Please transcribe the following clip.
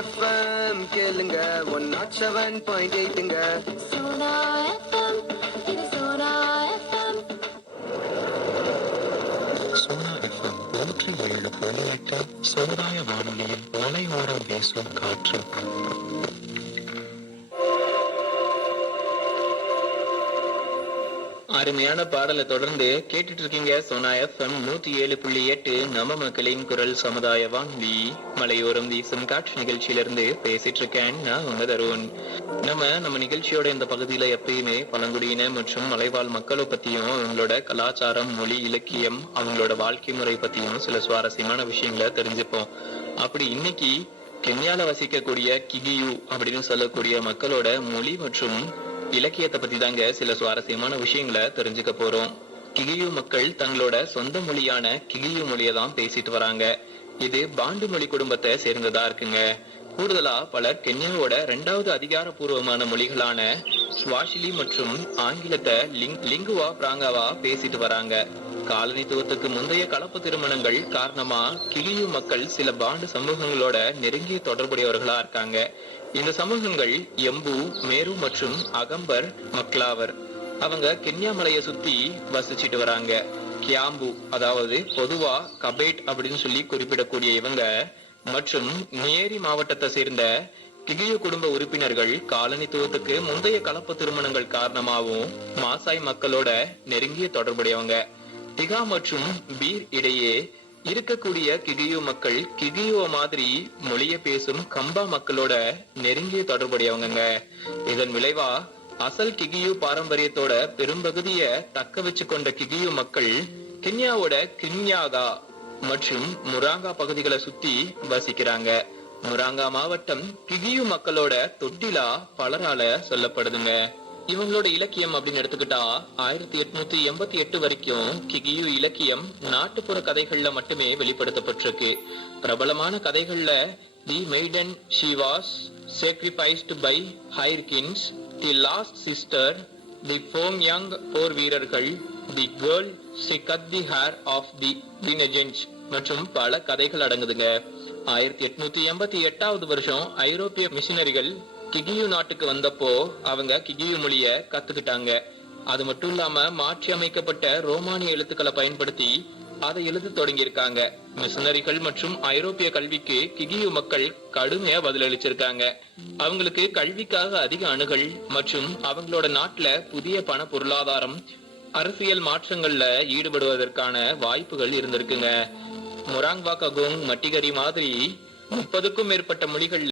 FM கேளுங்க 107.8ங்க. Sona FM இது Sona FM. Sona FM 107.8 சமுதாய வானொலியில் மலையோரம் வீசும் காற்று. அருமையான பாடலை தொடர்ந்து கேட்டுட்டு இருக்கீங்க. சோனா எஃப்எம் 107.8 நம்ம மக்களின் குரல் சமுதாய வானொலி மலையோரம் வீசும் காற்று நிகழ்ச்சியிலிருந்து பேசிட்டு இருக்கேன். நான் உங்க தருண். நம்ம நிகழ்ச்சியோட இந்த பகுதியில எப்பயுமே பழங்குடியின மற்றும் மலைவாழ் மக்களை பத்தியும் அவங்களோட கலாச்சாரம், மொழி, இலக்கியம், அவங்களோட வாழ்க்கை முறை பத்தியும் சில சுவாரஸ்யமான விஷயங்களை தெரிஞ்சுப்போம். அப்படி இன்னைக்கு கென்யால வசிக்கக்கூடிய கிகியு அப்படின்னு சொல்லக்கூடிய மக்களோட மொழி மற்றும் இலக்கியத்தை பத்தி தாங்க சில சுவாரஸ்யமான விஷயங்களை தெரிஞ்சுக்க போறோம். கிகியு மக்கள் தங்களோட சொந்த மொழியான கிகியு மொழியை தான் பேசிட்டு வராங்க. இது பாண்டு மொழி குடும்பத்தை சேர்ந்ததா இருக்குங்க. கூடுதலா பலர் கென்யாவோட 2வது அதிகாரப்பூர்வமான மொழிகளான ஸ்வாஹிலி மற்றும் ஆங்கிலத்தை லிங்குவா பிராங்காவா பேசிட்டு வராங்க. காலனித்துவத்துக்கு முந்தைய கலப்பு திருமணங்கள் காரணமா கிகியு மக்கள் சில பாண்டு சமூகங்களோட நெருங்கிய தொடர்புடையவர்களா இருக்காங்க. இந்த சமூகங்கள் எம்பு, மேரு மற்றும் அகம்பர் மக்லாவர். அவங்க கென்யா மலையை சுத்தி வசிச்சுட்டு வராங்க. கியாம்பு, அதாவது பொதுவா கபேட் அப்படின்னு சொல்லி குறிப்பிடக்கூடிய இவங்க மற்றும் நியேரி மாவட்டத்தை சேர்ந்த கிகியு குடும்ப உறுப்பினர்கள் காலனித்துவத்துக்கு முந்தைய கலப்பு திருமணங்கள் காரணமாகவும் மாசாய் மக்களோட நெருங்கிய தொடர்புடையவங்க. திகா மற்றும் பீர் இடையே இருக்கக்கூடிய கிகியு மக்கள் கிகியோ மாதிரி மொழிய பேசும் கம்பா மக்களோட நெருங்கிய தொடர்புடையவங்க. இதன் விளைவா அசல் கிகியு பாரம்பரியத்தோட பெரும்பகுதிய தக்க வச்சு கொண்ட கிகியு மக்கள் கென்யாவோட கின்யாகா மற்றும் முராங்கா பகுதிகளை சுத்தி வசிக்கிறாங்க. முராங்கா மாவட்டம் கிகியு மக்களோட தொட்டிலா பலரால சொல்லப்படுதுங்க. இவங்களோட இலக்கியம் அப்படின்னு எடுத்துக்கிட்டா 1888 வரைக்கும் கிகியு இலக்கியம் நாட்டுப்புற கதைகள்ல மட்டுமே வெளிப்படுத்தப்பட்டிருக்கு. பிரபலமான கதைகள்ல the maiden she was sacrificed by Hirkins, the lost sister, the foam young போர் வீரர்கள், the girl she cut the hair of the lineages மற்றும் பல கதைகள் அடங்குதுங்க. 1888வது வருஷம் ஐரோப்பிய மிஷினரிகள் கிகியு நாட்டுக்கு வந்தப்போ அவங்க கிகியு மொழிய கத்துக்கிட்டாங்க. அது மட்டும் இல்லாம மாற்றி அமைக்கப்பட்ட ரோமானிய எழுத்துக்களை பயன்படுத்தி அதை எழுத தொடங்கியிருக்காங்க. மிஷனரிகள் மற்றும் ஐரோப்பிய கல்விக்கு கிகியு மக்கள் கடுமையா பதிலளிச்சிருக்காங்க. அவங்களுக்கு கல்விக்காக அதிக அணுகல் மற்றும் அவங்களோட நாட்டுல புதிய பண பொருளாதாரம், அரசியல் மாற்றங்கள்ல ஈடுபடுவதற்கான வாய்ப்புகள் இருந்திருக்குங்க. முராங்வா ககோங், மட்டிகரி மாதிரி 30க்கும் மேற்பட்ட மொழிகள்